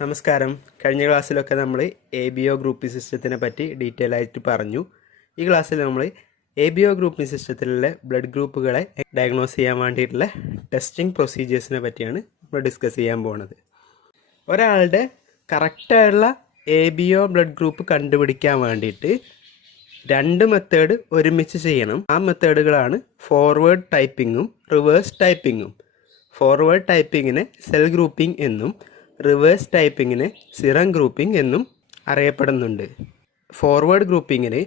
നമസ്കാരം. കഴിഞ്ഞ ക്ലാസ്സിലൊക്കെ നമ്മൾ ABO ഗ്രൂപ്പിംഗ് സിസ്റ്റത്തിനെ പറ്റി ഡീറ്റെയിൽ ആയിട്ട് പറഞ്ഞു. ഈ ക്ലാസ്സിൽ നമ്മൾ ABO ഗ്രൂപ്പിംഗ് സിസ്റ്റത്തിലുള്ള ബ്ലഡ് ഗ്രൂപ്പുകളെ ഡയഗ്നോസ് ചെയ്യാൻ വേണ്ടിയിട്ടുള്ള ടെസ്റ്റിംഗ് പ്രൊസീജിയേഴ്സിനെ പറ്റിയാണ് നമ്മൾ ഡിസ്കസ് ചെയ്യാൻ പോകുന്നത്. ഒരാളുടെ കറക്റ്റായുള്ള ABO ബ്ലഡ് ഗ്രൂപ്പ് കണ്ടുപിടിക്കാൻ വേണ്ടിയിട്ട് രണ്ട് മെത്തേഡ് ഒരുമിച്ച് ചെയ്യണം. ആ മെത്തേഡുകളാണ് ഫോർവേഡ് ടൈപ്പിങ്ങും റിവേഴ്സ് ടൈപ്പിങ്ങും. ഫോർവേഡ് ടൈപ്പിങ്ങിനെ സെൽ ഗ്രൂപ്പിംഗ് എന്നും റിവേഴ്സ് ടൈപ്പിങ്ങിനെ സിറം ഗ്രൂപ്പിംഗ് എന്നും അറിയപ്പെടുന്നുണ്ട്. ഫോർവേഡ് ഗ്രൂപ്പിങ്ങിന്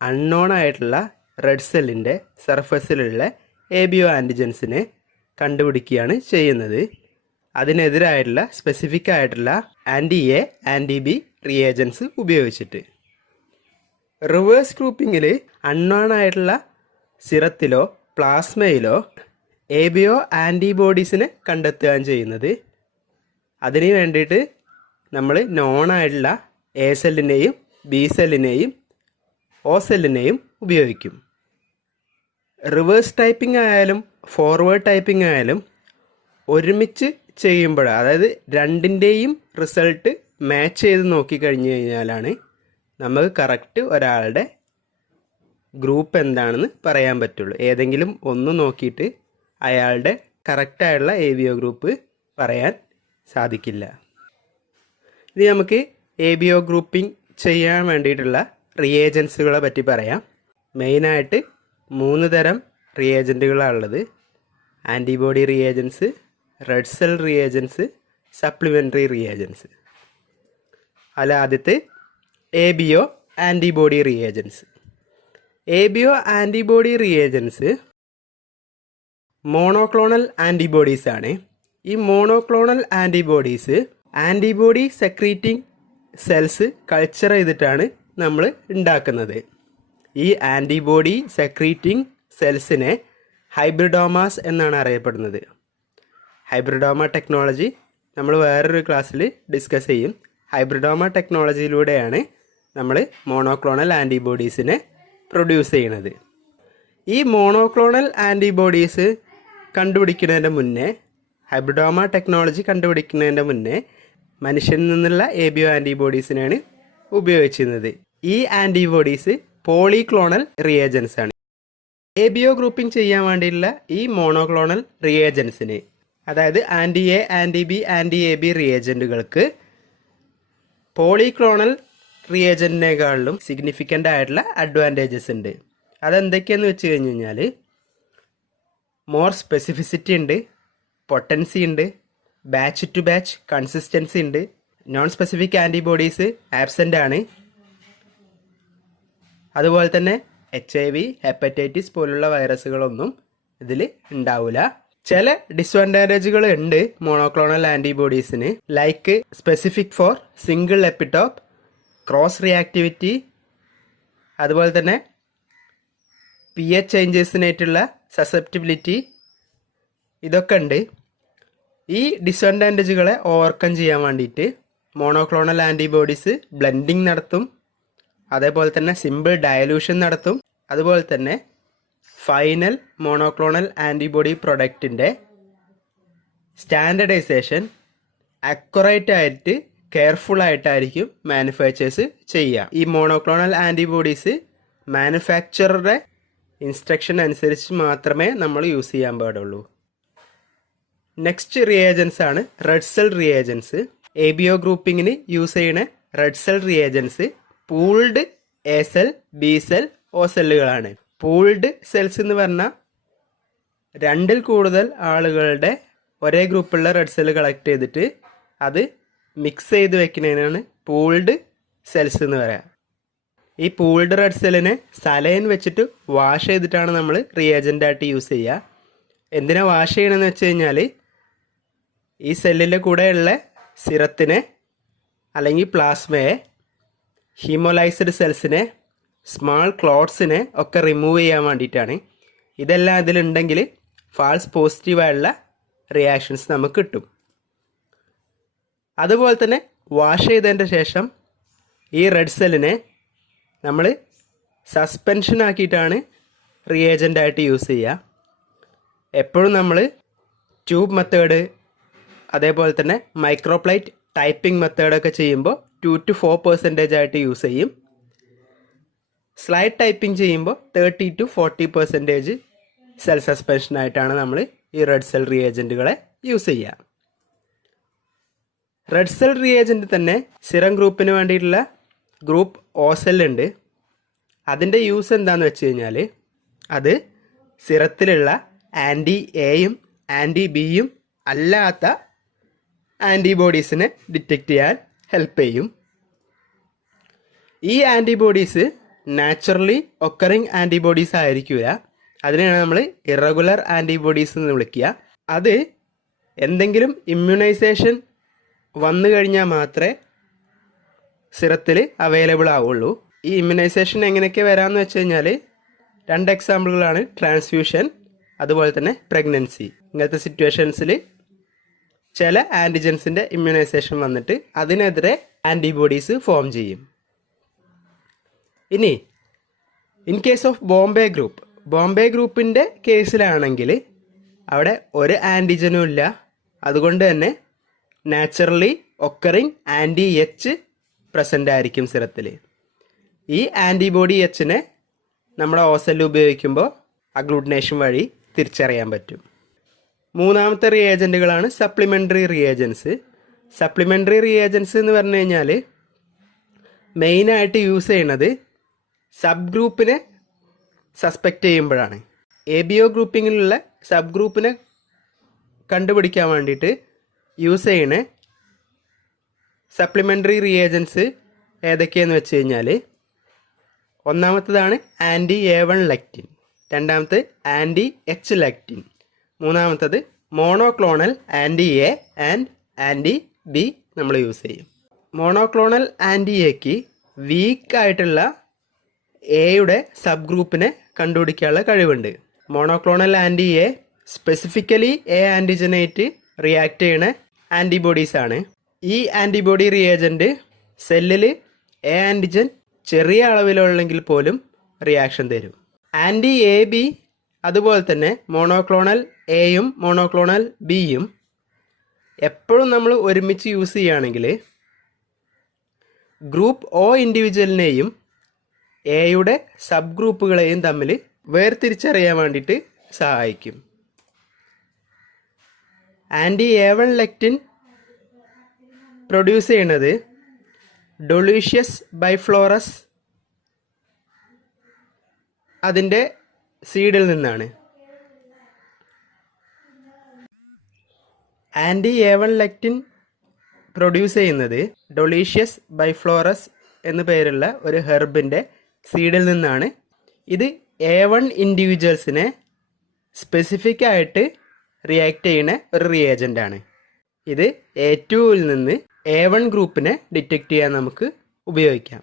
അൺനോൺ ആയിട്ടുള്ള റെഡ് സെല്ലിൻ്റെ സർഫസിലുള്ള ABO ആൻറ്റിജൻസിനെ കണ്ടുപിടിക്കുകയാണ് ചെയ്യുന്നത്. അതിനെതിരായിട്ടുള്ള സ്പെസിഫിക് ആയിട്ടുള്ള anti A anti B reagents ഉപയോഗിച്ചിട്ട്. റിവേഴ്സ് ഗ്രൂപ്പിങ്ങിൽ അൺനോൺ ആയിട്ടുള്ള സിറത്തിലോ പ്ലാസ്മയിലോ ABO ആൻറ്റിബോഡീസിനെ കണ്ടെത്തുകയാണ് ചെയ്യുന്നത്. അതിന് വേണ്ടിയിട്ട് നമ്മൾ നോണായിട്ടുള്ള A സെല്ലിനെയും B സെല്ലിനെയും O സെല്ലിനെയും ഉപയോഗിക്കും. റിവേഴ്സ് ടൈപ്പിംഗ് ആയാലും ഫോർവേഡ് ടൈപ്പിംഗ് ആയാലും ഒരുമിച്ച് ചെയ്യുമ്പോൾ, അതായത് രണ്ടിൻ്റെയും റിസൾട്ട് മാച്ച് ചെയ്ത് നോക്കിക്കഴിഞ്ഞ് കഴിഞ്ഞാലാണ് നമുക്ക് കറക്റ്റ് ഒരാളുടെ ഗ്രൂപ്പ് എന്താണെന്ന് പറയാൻ പറ്റുള്ളൂ. ഏതെങ്കിലും ഒന്ന് നോക്കിയിട്ട് അയാളുടെ കറക്റ്റായുള്ള ABO ഗ്രൂപ്പ് പറയാൻ സാധിക്കില്ല. ഇനി നമുക്ക് ABO ഗ്രൂപ്പിംഗ് ചെയ്യാൻ വേണ്ടിയിട്ടുള്ള റിയേജൻസുകളെ പറ്റി പറയാം. മെയിനായിട്ട് 3 തരം റിയേജൻറ്റുകളാണുള്ളത്. Antibody reagents, red cell reagents, supplementary reagents. അല്ല, ആദ്യത്തെ ABO antibody reagents. ABO antibody reagents monoclonal antibodies ആണ്. ഈ monoclonal antibodies antibody secreting cells culture ചെയ്തിട്ടാണ് നമ്മൾ ഉണ്ടാക്കുന്നത്. ഈ ആൻറ്റിബോഡി സെക്രീറ്റിംഗ് സെൽസിനെ ഹൈബ്രിഡോമാസ് എന്നാണ് അറിയപ്പെടുന്നത്. ഹൈബ്രിഡോമ ടെക്നോളജി നമ്മൾ വേറൊരു ക്ലാസ്സിൽ ഡിസ്കസ് ചെയ്യും. ഹൈബ്രിഡോമ ടെക്നോളജിയിലൂടെയാണ് നമ്മൾ മോണോക്ലോണൽ ആൻറ്റിബോഡീസിനെ പ്രൊഡ്യൂസ് ചെയ്യുന്നത്. ഈ മോണോക്ലോണൽ ആൻറ്റിബോഡീസ് കണ്ടുപിടിക്കുന്നതിൻ്റെ മുന്നേ, ഹൈബ്രിഡോമ ടെക്നോളജി കണ്ടുപിടിക്കുന്നതിൻ്റെ മുന്നേ മനുഷ്യനിൽ നിന്നുള്ള ABO ആൻറ്റിബോഡീസിനാണ് ഉപയോഗിച്ചിരുന്നത്. ഈ ആൻറ്റിബോഡീസ് പോളിക്ലോണൽ റിയേജൻസ് ആണ്. ABO ഗ്രൂപ്പിംഗ് ചെയ്യാൻ വേണ്ടിയുള്ള ഈ മോണോക്ലോണൽ റിയേജൻസിന്, അതായത് anti A anti B anti AB റിയേജൻറ്റുകൾക്ക് പോളിക്ലോണൽ റിയേജൻറ്റിനേക്കാളിലും സിഗ്നിഫിക്കൻ്റ് ആയിട്ടുള്ള അഡ്വാൻറ്റേജസ് ഉണ്ട്. അതെന്തൊക്കെയാണെന്ന് വെച്ച് കഴിഞ്ഞ് കഴിഞ്ഞാൽ മോർ സ്പെസിഫിസിറ്റി ഉണ്ട്, പൊട്ടൻസി ഉണ്ട്, ബാച്ച് ടു ബാച്ച് കൺസിസ്റ്റൻസി ഉണ്ട്, നോൺ സ്പെസിഫിക് ആൻറ്റിബോഡീസ് ആബ്സെൻ്റ് ആണ്. അതുപോലെ തന്നെ HIV, ഹെപ്പറ്റൈറ്റിസ് പോലുള്ള വൈറസുകളൊന്നും ഇതിൽ ഉണ്ടാവില്ല. ചില ഡിസ്അഡ്വാൻറ്റേജുകൾ ഉണ്ട് മോണോക്ലോണൽ ആൻറ്റിബോഡീസിന്, like specific for single epitope, cross reactivity, അതുപോലെ തന്നെ pH ചേഞ്ചസിനായിട്ടുള്ള സസെപ്റ്റിബിലിറ്റി, ഇതൊക്കെ ഉണ്ട്. ഈ ഡിസ്അഡ്വാൻറ്റേജുകളെ ഓവർകം ചെയ്യാൻ വേണ്ടിയിട്ട് മോണോക്ലോണൽ ആൻറ്റിബോഡീസ് ബ്ലെൻഡിങ് നടത്തും, അതേപോലെ തന്നെ സിമ്പിൾ ഡയലൂഷൻ നടത്തും. അതുപോലെ തന്നെ ഫൈനൽ മോണോക്ലോണൽ ആൻറ്റിബോഡി പ്രൊഡക്റ്റിൻ്റെ സ്റ്റാൻഡർഡൈസേഷൻ അക്യുറേറ്റ് ആയിട്ട് കെയർഫുൾ ആയിട്ടായിരിക്കും മാനുഫാക്ചേഴ്സ് ചെയ്യുക. ഈ മോണോക്ലോണൽ ആൻറ്റിബോഡീസ് മാനുഫാക്ചറുടെ ഇൻസ്ട്രക്ഷൻ അനുസരിച്ച് മാത്രമേ നമ്മൾ യൂസ് ചെയ്യാൻ പാടുള്ളൂ. നെക്സ്റ്റ് റിയേജൻസ് ആണ് റെഡ് സെൽ റിയേജൻസ്. ABO ഗ്രൂപ്പിങ്ങിന് യൂസ് ചെയ്യുന്ന red cell reagents pooled A cell, B cell, O സെല്ലുകളാണ്. പൂൾഡ് സെൽസ് എന്ന് പറഞ്ഞാൽ 2ൽ കൂടുതൽ ആളുകളുടെ ഒരേ ഗ്രൂപ്പുള്ള റെഡ് സെല്ല് കളക്ട് ചെയ്തിട്ട് അത് മിക്സ് ചെയ്ത് വെക്കുന്നതിനാണ് പൂൾഡ് സെൽസ് എന്ന് പറയാം. ഈ പൂൾഡ് റെഡ് സെല്ലിനെ സലൈൻ വെച്ചിട്ട് വാഷ് ചെയ്തിട്ടാണ് നമ്മൾ റിയേജൻ്റായിട്ട് യൂസ് ചെയ്യുക. എന്തിനാ വാഷ് ചെയ്യണമെന്ന് വെച്ച് കഴിഞ്ഞാൽ ഈ സെല്ലിൻ്റെ കൂടെയുള്ള സിറത്തിനെ അല്ലെങ്കിൽ പ്ലാസ്മയെ, ഹീമോലൈസ്ഡ് സെൽസിനെ, സ്മാൾ ക്ലോട്ട്സിനെ ഒക്കെ റിമൂവ് ചെയ്യാൻ വേണ്ടിയിട്ടാണ്. ഇതെല്ലാം ഇതിലുണ്ടെങ്കിൽ ഫാൾസ് പോസിറ്റീവായുള്ള റിയാക്ഷൻസ് നമുക്ക് കിട്ടും. അതുപോലെ തന്നെ വാഷ് ചെയ്തതിൻ്റെ ശേഷം ഈ റെഡ് സെല്ലിനെ നമ്മൾ സസ്പെൻഷൻ ആക്കിയിട്ടാണ് റിയേജൻ്റായിട്ട് യൂസ് ചെയ്യുക. എപ്പോഴും നമ്മൾ ട്യൂബ് മെത്തേഡ് അതേപോലെ തന്നെ മൈക്രോപ്ലൈറ്റ് ടൈപ്പിംഗ് മെത്തേഡൊക്കെ ചെയ്യുമ്പോൾ 2-4% ആയിട്ട് യൂസ് ചെയ്യും. സ്ലൈഡ് ടൈപ്പിംഗ് ചെയ്യുമ്പോൾ 30-40% സെൽ സസ്പെൻഷനായിട്ടാണ് നമ്മൾ ഈ റെഡ് സെൽ റിയേജൻറ്റുകളെ യൂസ് ചെയ്യുക. റെഡ് സെൽ റിയേജൻറ്റ് തന്നെ സിറം ഗ്രൂപ്പിന് വേണ്ടിയിട്ടുള്ള ഗ്രൂപ്പ് ഒ സെൽ ഉണ്ട്. അതിൻ്റെ യൂസ് എന്താണെന്ന് വെച്ച് കഴിഞ്ഞാൽ അത് സിറത്തിലുള്ള ആൻറ്റി എയും ആൻറ്റി ബിയും അല്ലാത്ത ആൻറ്റിബോഡീസിനെ ഡിറ്റക്റ്റ് ചെയ്യാൻ ഹെൽപ്പ് ചെയ്യും. ഈ ആൻറ്റിബോഡീസ് നാച്ചുറലി ഒക്കറിങ് ആൻറ്റിബോഡീസ് ആയിരിക്കില്ല. അതിനെയാണ് നമ്മൾ ഇറഗുലർ ആൻറ്റിബോഡീസ് എന്ന് വിളിക്കുക. അത് എന്തെങ്കിലും ഇമ്മ്യൂണൈസേഷൻ വന്നു കഴിഞ്ഞാൽ മാത്രമേ സിറത്തിൽ അവൈലബിൾ ആവുള്ളൂ. ഈ ഇമ്മ്യൂണൈസേഷൻ എങ്ങനെയൊക്കെ വരാമെന്ന് വെച്ച് കഴിഞ്ഞാൽ 2 എക്സാമ്പിളുകളാണ് ട്രാൻസ്ഫ്യൂഷൻ, അതുപോലെ തന്നെ പ്രഗ്നൻസി. ഇങ്ങനത്തെ സിറ്റുവേഷൻസിൽ ചില ആൻറ്റിജൻസിൻ്റെ ഇമ്മ്യൂണൈസേഷൻ വന്നിട്ട് അതിനെതിരെ ആൻറ്റിബോഡീസ് ഫോം ചെയ്യും. ഇനി ഇൻ കേസ് ഓഫ് ബോംബെ ഗ്രൂപ്പിൻ്റെ കേസിലാണെങ്കിൽ അവിടെ ഒരു ആൻറ്റിജനും ഇല്ല. അതുകൊണ്ട് തന്നെ naturally occurring anti H present ആയിരിക്കും സിറത്തിൽ. ഈ ആൻറ്റിബോഡി എച്ചിനെ നമ്മുടെ ഓസെൽ ഉപയോഗിക്കുമ്പോൾ അഗ്ലൂട്ടിനേഷൻ വഴി തിരിച്ചറിയാൻ പറ്റും. മൂന്നാമത്തെ റിയേജൻറ്റുകളാണ് സപ്ലിമെൻ്ററി റിയേജൻസ്. സപ്ലിമെൻ്ററി റിയേജൻസ് എന്ന് പറഞ്ഞു കഴിഞ്ഞാൽ മെയിനായിട്ട് യൂസ് ചെയ്യുന്നത് സബ് ഗ്രൂപ്പിനെ സസ്പെക്റ്റ് ചെയ്യുമ്പോഴാണ്. ABO ഗ്രൂപ്പിങ്ങിലുള്ള സബ് ഗ്രൂപ്പിനെ കണ്ടുപിടിക്കാൻ വേണ്ടിയിട്ട് യൂസ് ചെയ്യുന്ന സപ്ലിമെൻ്ററി റിയേജൻസ് ഏതൊക്കെയെന്ന് വെച്ച് കഴിഞ്ഞാൽ ഒന്നാമത്തതാണ് ആൻറ്റി A1 ലെക്റ്റിൻ, രണ്ടാമത്തെ ആൻറ്റി H ലെക്റ്റിൻ, മൂന്നാമത്തത് monoclonal anti A and anti B നമ്മൾ യൂസ് ചെയ്യും. മോണോക്ലോണൽ ആൻറ്റി എക്ക് വീക്കായിട്ടുള്ള എയുടെ സബ് ഗ്രൂപ്പിനെ കണ്ടുപിടിക്കാനുള്ള കഴിവുണ്ട്. Monoclonal anti A specifically A ആൻറ്റിജനായിട്ട് റിയാക്ട് ചെയ്യുന്ന ആൻറ്റിബോഡീസാണ്. ഈ ആൻറ്റിബോഡി റിയേജൻറ്റ് സെല്ലിൽ എ ആൻറ്റിജൻ ചെറിയ അളവിലുള്ളെങ്കിൽ പോലും റിയാക്ഷൻ തരും. ആൻറ്റി AB അതുപോലെ തന്നെ മോണോക്ലോണൽ എയും മോണോക്ലോണൽ ബിയും എപ്പോഴും നമ്മൾ ഒരുമിച്ച് യൂസ് ചെയ്യുകയാണെങ്കിൽ ഗ്രൂപ്പ് O ഇൻഡിവിജ്വലിനെയും എയുടെ സബ് ഗ്രൂപ്പുകളെയും തമ്മിൽ വേർതിരിച്ചറിയാൻ വേണ്ടിയിട്ട് സഹായിക്കും. ആൻറ്റി A1 ലെക്റ്റിൻ പ്രൊഡ്യൂസ് ചെയ്യുന്നത് ഡൊളീഷ്യസ് ബൈഫ്ലോറസ് അതിൻ്റെ സീഡിൽ നിന്നാണ്. ആൻറ്റി A1 ലെക്റ്റിൻ പ്രൊഡ്യൂസ് ചെയ്യുന്നത് ഡൊളീഷ്യസ് ബൈഫ്ലോറസ് എന്നു പേരുള്ള ഒരു ഹെർബിൻ്റെ സീഡിൽ നിന്നാണ്. ഇത് A1 ഇൻഡിവിജ്വൽസിനെ സ്പെസിഫിക് ആയിട്ട് റിയാക്ട് ചെയ്യുന്ന ഒരു റിയേജൻ്റാണ്. ഇത് A2വിൽ നിന്ന് A1 ഗ്രൂപ്പിനെ ഡിറ്റക്റ്റ് ചെയ്യാൻ നമുക്ക് ഉപയോഗിക്കാം.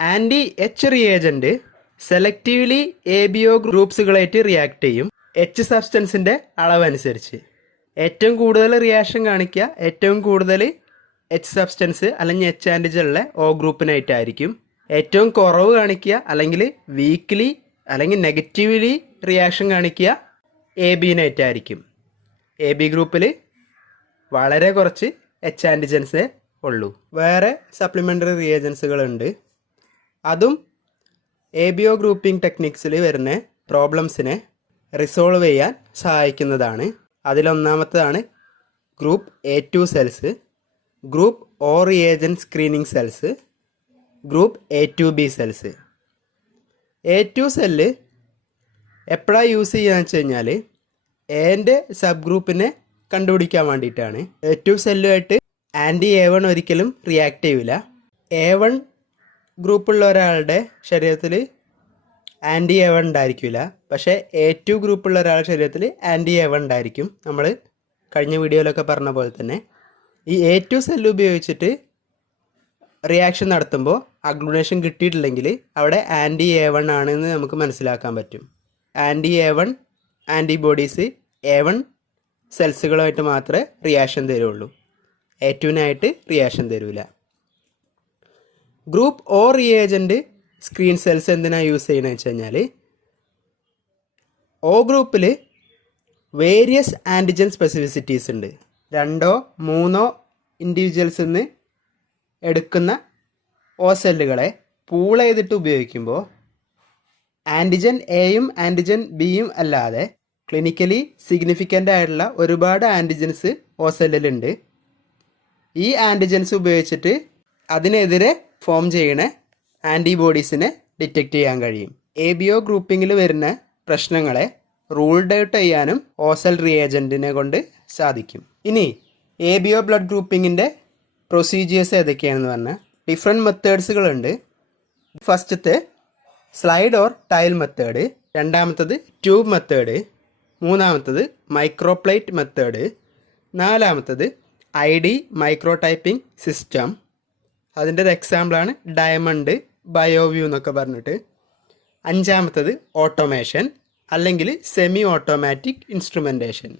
Anti H reagent selectively ABO ഗ്രൂപ്പ്സുകളായിട്ട് റിയാക്ട് ചെയ്യും H സബ്സ്റ്റൻസിൻ്റെ അളവനുസരിച്ച്. ഏറ്റവും കൂടുതൽ റിയാക്ഷൻ കാണിക്കുക ഏറ്റവും കൂടുതൽ H സബ്സ്റ്റൻസ് അല്ലെങ്കിൽ H ആൻറ്റിജനുള്ള O ഗ്രൂപ്പിനായിട്ടായിരിക്കും. ഏറ്റവും കുറവ് കാണിക്കുക അല്ലെങ്കിൽ വീക്ക്ലി അല്ലെങ്കിൽ നെഗറ്റീവ്ലി റിയാക്ഷൻ കാണിക്കുക ABനായിട്ടായിരിക്കും. AB ഗ്രൂപ്പിൽ വളരെ കുറച്ച് H ആൻറ്റിജൻസേ ഉള്ളൂ. വേറെ സപ്ലിമെൻ്ററി റിയേജൻസുകളുണ്ട്. അതും ABO ഗ്രൂപ്പിംഗ് ടെക്നിക്സിൽ വരുന്ന പ്രോബ്ലംസിനെ റിസോൾവ് ചെയ്യാൻ സഹായിക്കുന്നതാണ്. അതിലൊന്നാമത്തതാണ് group A2 cells, group O reagent screening cells, group A2B cells. A2 cell എപ്പോഴാണ് യൂസ് ചെയ്യുകയെന്ന് വെച്ച് കഴിഞ്ഞാൽ എൻ്റെ സബ് ഗ്രൂപ്പിനെ കണ്ടുപിടിക്കാൻ വേണ്ടിയിട്ടാണ്. A2 സെല്ലുമായിട്ട് ആൻറ്റി A1 ഒരിക്കലും റിയാക്ട് ചെയ്യില്ല. A1 ഗ്രൂപ്പുള്ള ഒരാളുടെ ശരീരത്തിൽ ആൻറ്റി A1 ഉണ്ടായിരിക്കില്ല, പക്ഷേ A2 ഗ്രൂപ്പുള്ള ഒരാളുടെ ശരീരത്തിൽ ആൻറ്റി A1 ഉണ്ടായിരിക്കും. നമ്മൾ കഴിഞ്ഞ വീഡിയോയിലൊക്കെ പറഞ്ഞ പോലെ തന്നെ ഈ A2 സെല്ല് ഉപയോഗിച്ചിട്ട് റിയാക്ഷൻ നടത്തുമ്പോൾ അഗ്ലൂനേഷൻ കിട്ടിയിട്ടില്ലെങ്കിൽ അവിടെ ആൻറ്റി A1 ആണെന്ന് നമുക്ക് മനസ്സിലാക്കാൻ പറ്റും. ആൻറ്റി A1 ആൻറ്റിബോഡീസ് A1 സെൽസുകളുമായിട്ട് മാത്രമേ റിയാക്ഷൻ തരുള്ളൂ, A2നായിട്ട് റിയാക്ഷൻ തരില്ല. Group O reagent screen cells എന്തിനാണ് യൂസ് ചെയ്യണമെന്ന് വെച്ച് കഴിഞ്ഞാൽ O ഗ്രൂപ്പിൽ വേരിയസ് ആൻറ്റിജൻ സ്പെസിഫിസിറ്റീസ് ഉണ്ട്. 2 or 3 ഇൻഡിവിജ്വൽസിൽ നിന്ന് എടുക്കുന്ന ഓ സെല്ലുകളെ പൂൾ ചെയ്തിട്ട് ഉപയോഗിക്കുമ്പോൾ ആൻറ്റിജൻ എയും ആൻറ്റിജൻ ബിയും അല്ലാതെ ക്ലിനിക്കലി സിഗ്നിഫിക്കൻ്റ് ആയിട്ടുള്ള ഒരുപാട് ആൻറ്റിജൻസ് ഓ സെല്ലിലുണ്ട്. ഈ ആൻറ്റിജൻസ് ഉപയോഗിച്ചിട്ട് അതിനെതിരെ ഫോം ചെയ്യണ ആൻറ്റിബോഡീസിനെ ഡിറ്റക്റ്റ് ചെയ്യാൻ കഴിയും. ABO ഗ്രൂപ്പിങ്ങിൽ വരുന്ന പ്രശ്നങ്ങളെ റൂൾഡ് ഔട്ട് ചെയ്യാനും ഓസൽ റിയേജൻറ്റിനെ കൊണ്ട് സാധിക്കും. ഇനി ABO ബ്ലഡ് ഗ്രൂപ്പിങ്ങിൻ്റെ പ്രൊസീജിയേഴ്സ് ഏതൊക്കെയാണെന്ന് പറഞ്ഞാൽ ഡിഫറെൻറ്റ് മെത്തേഡ്സുകളുണ്ട്. ഫസ്റ്റത്തെ സ്ലൈഡ് ഓർ ടൈൽ മെത്തേഡ്, രണ്ടാമത്തത് ട്യൂബ് മെത്തേഡ്, മൂന്നാമത്തത് മൈക്രോപ്ലേറ്റ് മെത്തേഡ്, നാലാമത്തത് ID മൈക്രോ ടൈപ്പിംഗ് സിസ്റ്റം. അതിൻ്റെ ഒരു എക്സാമ്പിളാണ് ഡയമണ്ട്, ബയോവ്യൂ എന്നൊക്കെ പറഞ്ഞിട്ട്. അഞ്ചാമത്തത് ഓട്ടോമേഷൻ അല്ലെങ്കിൽ സെമി ഓട്ടോമാറ്റിക് ഇൻസ്ട്രുമെൻറ്റേഷൻ.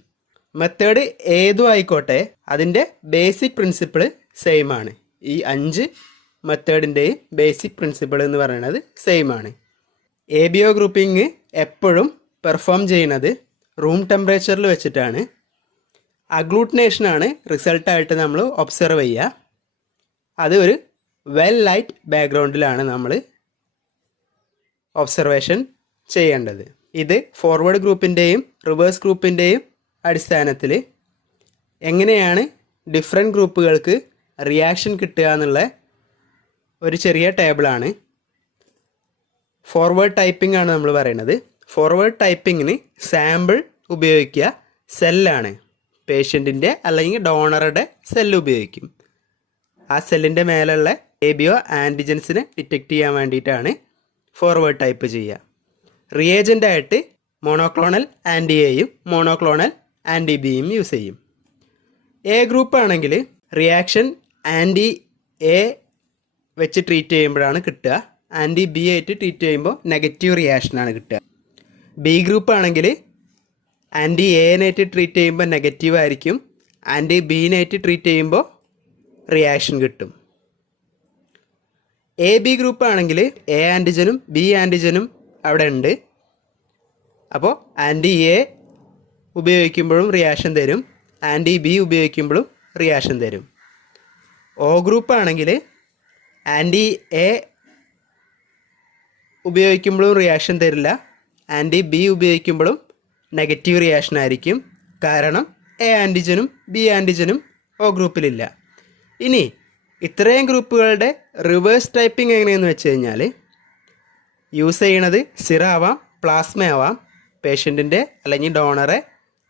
മെത്തേഡ് ഏതും ആയിക്കോട്ടെ അതിൻ്റെ ബേസിക് പ്രിൻസിപ്പിൾ സെയിം ആണ്. ഈ 5 മെത്തേഡിൻ്റെയും ബേസിക് പ്രിൻസിപ്പിൾ എന്ന് പറയുന്നത് സെയിം ആണ്. ABO ഗ്രൂപ്പിംഗ് എപ്പോഴും പെർഫോം ചെയ്യുന്നത് റൂം ടെമ്പറേച്ചറിൽ വെച്ചിട്ടാണ്. അഗ്ലൂട്ടിനേഷനാണ് റിസൾട്ടായിട്ട് നമ്മൾ ഒബ്സർവ് ചെയ്യുക. അത് ഒരു വെൽ ലൈറ്റ് ബാക്ക്ഗ്രൗണ്ടിലാണ് നമ്മൾ ഒബ്സർവേഷൻ ചെയ്യേണ്ടത്. ഇത് ഫോർവേഡ് ഗ്രൂപ്പിൻ്റെയും റിവേഴ്സ് ഗ്രൂപ്പിൻ്റെയും അടിസ്ഥാനത്തിൽ എങ്ങനെയാണ് ഡിഫറെൻറ്റ് ഗ്രൂപ്പുകൾക്ക് റിയാക്ഷൻ കിട്ടുക എന്നുള്ള ഒരു ചെറിയ ടേബിളാണ്. ഫോർവേഡ് ടൈപ്പിംഗ് ആണ് നമ്മൾ പറയുന്നത്. ഫോർവേഡ് ടൈപ്പിങ്ങിന് സാമ്പിൾ ഉപയോഗിക്കുക സെല്ലാണ്. പേഷ്യൻറ്റിൻ്റെ അല്ലെങ്കിൽ ഡോണറുടെ സെല്ല് ഉപയോഗിക്കും. ആ സെല്ലിൻ്റെ മേലുള്ള ABO ആൻറ്റിജൻസിനെ ഡിറ്റക്റ്റ് ചെയ്യാൻ വേണ്ടിയിട്ടാണ് ഫോർവേഡ് ടൈപ്പ് ചെയ്യുക. റിയേജൻ്റായിട്ട് മോണോക്ലോണൽ ആൻറ്റി എയും മോണോക്ലോണൽ ആൻറ്റി ബിയും യൂസ് ചെയ്യും. A ഗ്രൂപ്പ് ആണെങ്കിൽ റിയാക്ഷൻ ആൻറ്റി എ വെച്ച് ട്രീറ്റ് ചെയ്യുമ്പോഴാണ് കിട്ടുക. ആൻറ്റി ബി ആയിട്ട് ട്രീറ്റ് ചെയ്യുമ്പോൾ നെഗറ്റീവ് റിയാക്ഷനാണ് കിട്ടുക. B ഗ്രൂപ്പ് ആണെങ്കിൽ ആൻറ്റി എനായിട്ട് ട്രീറ്റ് ചെയ്യുമ്പോൾ നെഗറ്റീവ് ആയിരിക്കും. ആൻറ്റി ബിനായിട്ട് ട്രീറ്റ് ചെയ്യുമ്പോൾ റിയാക്ഷൻ കിട്ടും. AB ഗ്രൂപ്പ് ആണെങ്കിൽ A ആൻറ്റിജനും B ആൻറ്റിജനും അവിടെ ഉണ്ട്. അപ്പോൾ ആൻറ്റി എ ഉപയോഗിക്കുമ്പോഴും റിയാക്ഷൻ തരും, ആൻറ്റി ബി ഉപയോഗിക്കുമ്പോഴും റിയാക്ഷൻ തരും. O ഗ്രൂപ്പ് ആണെങ്കിൽ ആൻറ്റി എ ഉപയോഗിക്കുമ്പോഴും റിയാക്ഷൻ തരില്ല, ആൻറ്റി ബി ഉപയോഗിക്കുമ്പോഴും നെഗറ്റീവ് റിയാക്ഷൻ ആയിരിക്കും. കാരണം A ആൻറ്റിജനും B ആൻറ്റിജനും O ഗ്രൂപ്പിലില്ല. ഇനി ഇത്രയും ഗ്രൂപ്പുകളുടെ റിവേഴ്സ് ടൈപ്പിംഗ് എങ്ങനെയെന്ന് വെച്ച് കഴിഞ്ഞാൽ യൂസ് ചെയ്യണത് സിറാവാം പ്ലാസ്മയാവാം. പേഷ്യൻറ്റിൻ്റെ അല്ലെങ്കിൽ ഡോണറെ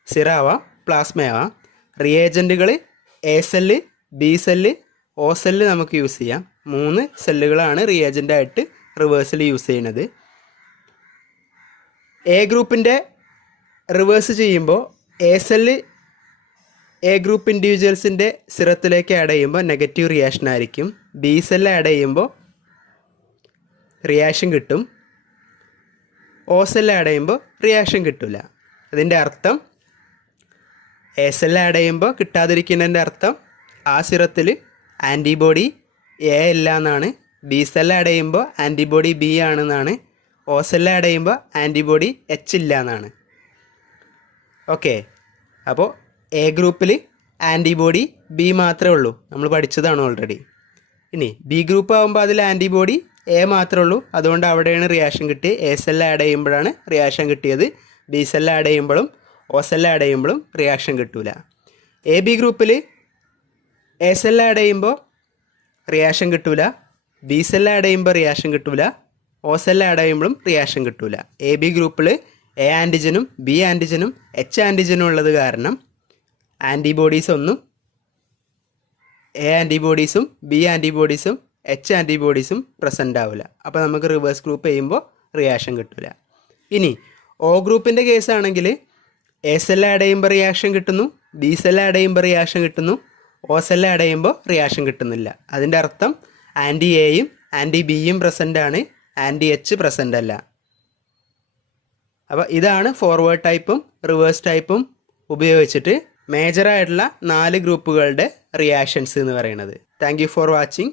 സിറാവാം പ്ലാസ്മയാവാം. റിയേജൻറ്റുകൾ A cell, B cell, O cell നമുക്ക് യൂസ് ചെയ്യാം. 3 സെല്ലുകളാണ് റിയേജൻ്റായിട്ട് റിവേഴ്സിൽ യൂസ് ചെയ്യുന്നത്. A ഗ്രൂപ്പിൻ്റെ റിവേഴ്സ് ചെയ്യുമ്പോൾ A സെല്ല് A ഗ്രൂപ്പ് ഇൻഡിവിജ്വൽസിൻ്റെ സിറത്തിലേക്ക് ആഡ് ചെയ്യുമ്പോൾ നെഗറ്റീവ് റിയാക്ഷൻ ആയിരിക്കും. B സെല്ല് ആഡ് ചെയ്യുമ്പോൾ റിയാക്ഷൻ കിട്ടും. O സെല്ല് ആഡ് ചെയ്യുമ്പോൾ റിയാക്ഷൻ കിട്ടില്ല. അതിൻ്റെ അർത്ഥം A സെല്ല് ആഡ് ചെയ്യുമ്പോൾ കിട്ടാതിരിക്കുന്നതിൻ്റെ അർത്ഥം ആ സിറത്തിൽ ആൻറ്റിബോഡി A ഇല്ല എന്നാണ്. B സെല്ല് ആഡ് ചെയ്യുമ്പോൾ ആൻറ്റിബോഡി B ആണെന്നാണ്. O സെല്ല് ആഡ് ചെയ്യുമ്പോൾ ആൻറ്റിബോഡി H ഇല്ല എന്നാണ്. ഓക്കെ, അപ്പോൾ A ഗ്രൂപ്പിൽ ആൻറ്റിബോഡി B മാത്രമേ ഉള്ളൂ, നമ്മൾ പഠിച്ചതാണ് ഓൾറെഡി. ഇനി B ഗ്രൂപ്പ് ആകുമ്പോൾ അതിൽ ആൻറ്റിബോഡി A മാത്രമേ ഉള്ളൂ, അതുകൊണ്ട് അവിടെയാണ് റിയാക്ഷൻ കിട്ടിയത്. A സെല്ല് ആഡ് ചെയ്യുമ്പോഴാണ് റിയാക്ഷൻ കിട്ടിയത്. B സെല്ല് ആഡ് ചെയ്യുമ്പോഴും O സെല്ല് ആഡ് ചെയ്യുമ്പോഴും റിയാക്ഷൻ കിട്ടില്ല. AB ഗ്രൂപ്പിൽ A സെല്ല് ആഡ് ചെയ്യുമ്പോൾ റിയാക്ഷൻ കിട്ടില്ല, B സെല്ല് ആഡ് ചെയ്യുമ്പോൾ റിയാക്ഷൻ കിട്ടില്ല, O സെല്ല് ആഡ് ചെയ്യുമ്പോഴും റിയാക്ഷൻ കിട്ടില്ല. AB ഗ്രൂപ്പിൽ A ആൻറ്റിജനും B ആൻറ്റിജനും H ആൻറ്റിജനും ഉള്ളത് കാരണം ആൻറ്റിബോഡീസ് ഒന്നും A ആൻറ്റിബോഡീസും B ആൻറ്റിബോഡീസും H ആൻറ്റിബോഡീസും പ്രസൻ്റ് ആവില്ല. അപ്പോൾ നമുക്ക് റിവേഴ്സ് ഗ്രൂപ്പ് ചെയ്യുമ്പോൾ റിയാക്ഷൻ കിട്ടില്ല. ഇനി O ഗ്രൂപ്പിൻ്റെ കേസാണെങ്കിൽ A സെല്ല് ആഡ് ചെയ്യുമ്പോൾ റിയാക്ഷൻ കിട്ടുന്നു, B സെല്ല് ആഡ് ചെയ്യുമ്പോൾ റിയാക്ഷൻ കിട്ടുന്നു, O സെല്ല് ആഡ് ചെയ്യുമ്പോൾ റിയാക്ഷൻ കിട്ടുന്നില്ല. അതിൻ്റെ അർത്ഥം ആൻറ്റി എയും ആൻറ്റി ബിയും പ്രസൻ്റ് ആണ്, ആൻറ്റി H പ്രസൻ്റ് അല്ല. അപ്പോൾ ഇതാണ് ഫോർവേഡ് ടൈപ്പും റിവേഴ്സ് ടൈപ്പും ഉപയോഗിച്ചിട്ട് മേജറായിട്ടുള്ള 4 ഗ്രൂപ്പുകളുടെ റിയാക്ഷൻസ് എന്ന് പറയുന്നത്. Thank you for watching.